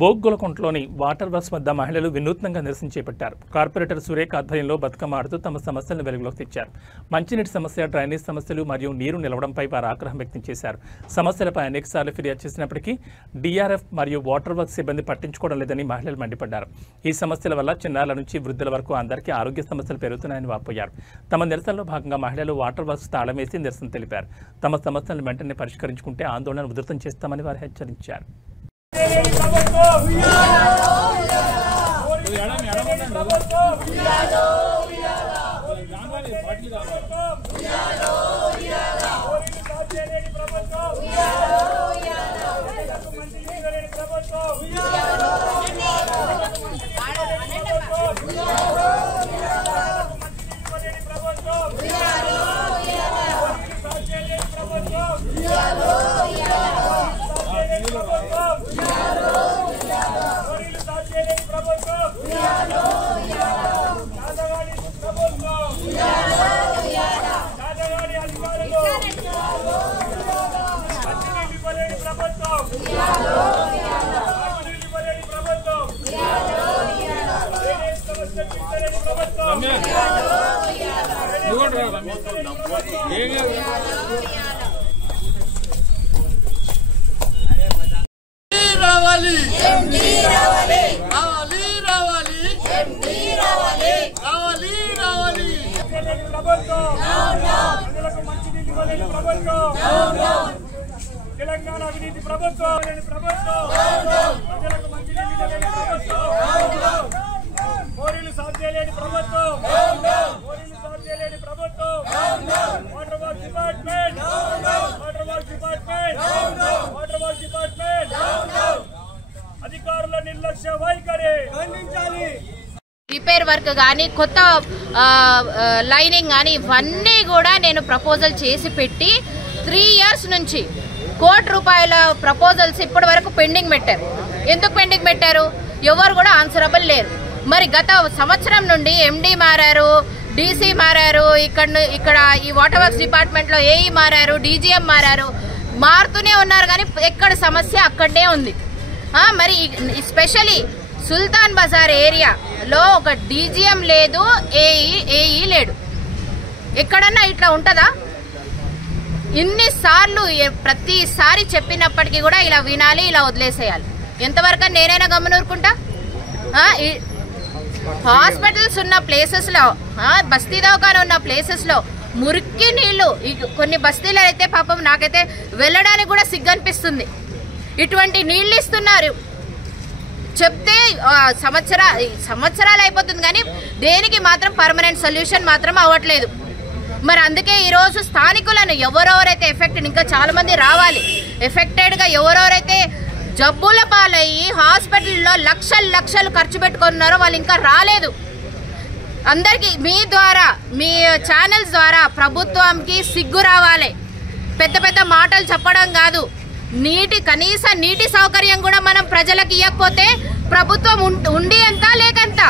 బోగ్గొలకుంటలోని water works వద్ద మహిళలు వినూత్నంగా నిరసన చేపట్టారు. కార్పొరేటర్ సురేఖ ఆధ్వర్యంలో బతుకమ్మ ఆడుతూ తమ సమస్యలను వెలుగులోకి తెచ్చారు. మంచినీటి సమస్య, డ్రైనేజ్ సమస్యలు మరియు నీరు నిలవడంపై వారు ఆగ్రహం వ్యక్తం చేశారు. సమస్యలపై అనేకసార్లు ఫిర్యాదు చేసినప్పటికీ డీఆర్ఎఫ్ మరియు వాటర్ వర్క్స్ సిబ్బంది పట్టించుకోవడం లేదని మహిళలు మండిపడ్డారు. ఈ సమస్యల వల్ల చిన్నారుల నుంచి వృద్ధుల వరకు అందరికీ ఆరోగ్య సమస్యలు పెరుగుతున్నాయని వాపోయారు. తమ నిరసనలో భాగంగా మహిళలు వాటర్ వర్క్స్ తాళం వేసి నిరసన తెలిపారు. తమ సమస్యలను వెంటనే పరిష్కరించుకుంటే ఆందోళన ఉధృతం చేస్తామని వారు హెచ్చరించారు. తెలంగాణ అవినీతి ప్రభుత్వం మోరీలు సాధ్యం చేయలేని ప్రభుత్వం వాటర్ వర్క్స్ డిపార్ట్మెంట్ అధికారుల నిర్లక్ష్య వైఖరి ఖండించాలి. రిపేర్ వర్క్ కానీ కొత్త లైనింగ్ కానీ ఇవన్నీ కూడా నేను ప్రపోజల్ చేసి పెట్టి 3 years నుంచి ₹1,00,00,000 ప్రపోజల్స్ ఇప్పటి వరకు పెండింగ్ పెట్టారు. ఎందుకు పెండింగ్ పెట్టారు? ఎవరు కూడా ఆన్సరబుల్ లేరు. మరి గత సంవత్సరం నుండి ఎండీ మారారు, డీసీ మారారు, ఇక్కడ ఈ వాటర్ వర్క్స్ డిపార్ట్మెంట్లో ఏఈ మారారు, డీజీఎం మారారు, మారుతూనే ఉన్నారు కానీ ఎక్కడ సమస్య అక్కడే ఉంది. మరి స్పెషలీ సుల్తాన్ బజార్ ఏరియాలో ఒక డీజీఎం లేదు, ఏఈ లేడు. ఎక్కడన్నా ఇట్లా ఉంటుందా? ఇన్నిసార్లు ప్రతిసారి చెప్పినప్పటికీ కూడా ఇలా వినాలి, ఇలా వదిలేసేయాలి. ఎంతవరకు నేనైనా గమనూరుకుంటా? హాస్పిటల్స్ ఉన్న ప్లేసెస్లో, బస్తీ దవాఖాన ఉన్న ప్లేసెస్లో మురికి నీళ్లు, కొన్ని బస్తీలో అయితే పాపం నాకైతే వెళ్ళడానికి కూడా సిగ్గనిపిస్తుంది. ఇటువంటి నీళ్ళు ఇస్తున్నారు. చెప్తే సంవత్సరాలు అయిపోతుంది కానీ దేనికి మాత్రం పర్మనెంట్ సొల్యూషన్ మాత్రం అవ్వట్లేదు. మరి అందుకే ఈరోజు స్థానికులను ఎవరెవరైతే ఇంకా చాలా మంది రావాలి, ఎఫెక్టెడ్గా ఎవరెవరైతే జబ్బుల పాలయ్యి హాస్పిటల్లో లక్షలు ఖర్చు పెట్టుకున్నారో వాళ్ళు ఇంకా రాలేదు. అందరికీ మీ ద్వారా, మీ ఛానల్స్ ద్వారా ప్రభుత్వంకి సిగ్గు రావాలి. పెద్ద మాటలు చెప్పడం కాదు, కనీస నీటి సౌకర్యం కూడా మనం ప్రజలకు ఇవ్వకపోతే ప్రభుత్వం ఉండి ఎంత లేకంత